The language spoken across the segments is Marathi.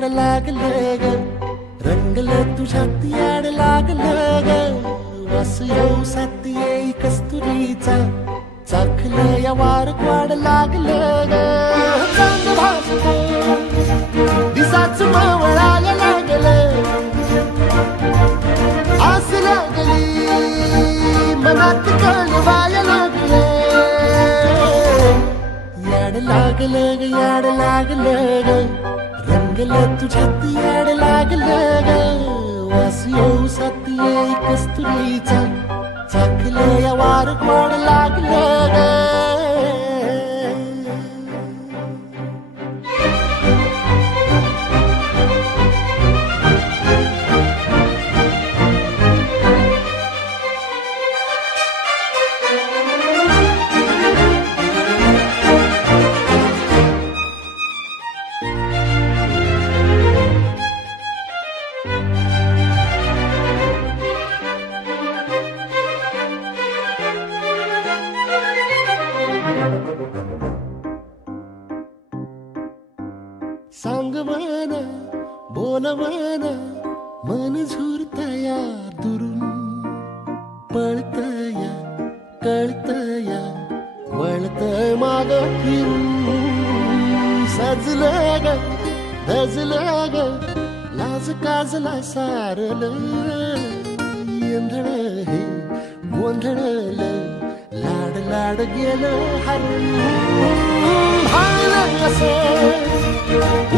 याड लागलं ग, रंगलं तुझ्यात याड लागलं ग. वास येऊ साथ येई कस्तुरीचा, चाखलं या वार वाड लागलं ग. चांद भासलं दिसाच मावळायला लागलं, आस लागली मनात कळवायला लागलं. याड लागलं ग, याड लागलं ग, रंगलं तुझ्यात याड लागलं ग. वास येऊ साथ येई कस्तुरीचा, चाखलं या वार वाड लागलं ग. सांगवाना बोलवाना मन झुरतया दुरून, पळतया कळतया वळतय माग फिरून. सजलं ग धजलं ग लाज काजला सारलं, येंधळ हे गोंधळलं लाड लाड गेलं हरून. भाळलं असं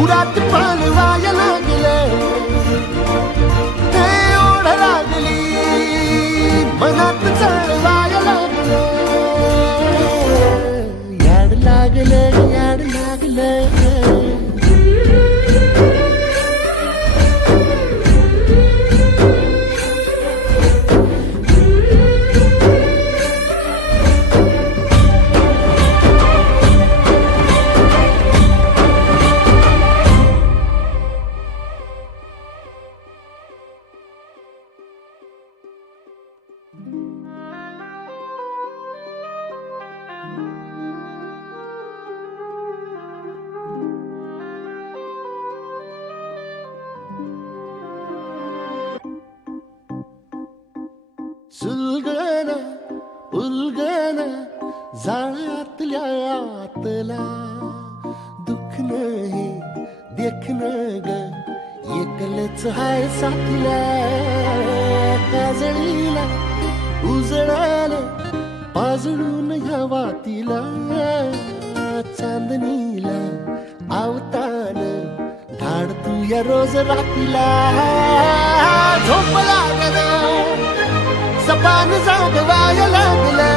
उरात पळवायला लागलं, ते ओढ लागली मनात चळवायला लागलं. याड लागलं याड लागलं. सुलगना उलगना जाळ्यातल्या आतला, दुःख नाही देखण ग एकलच हाय साथीला. काजळीला उजळाला पाजळून ह्या वातीला, चांदणीला आवतान धाड तू या रोज रातीला. झोप लागना सपान जागवायला लागलं.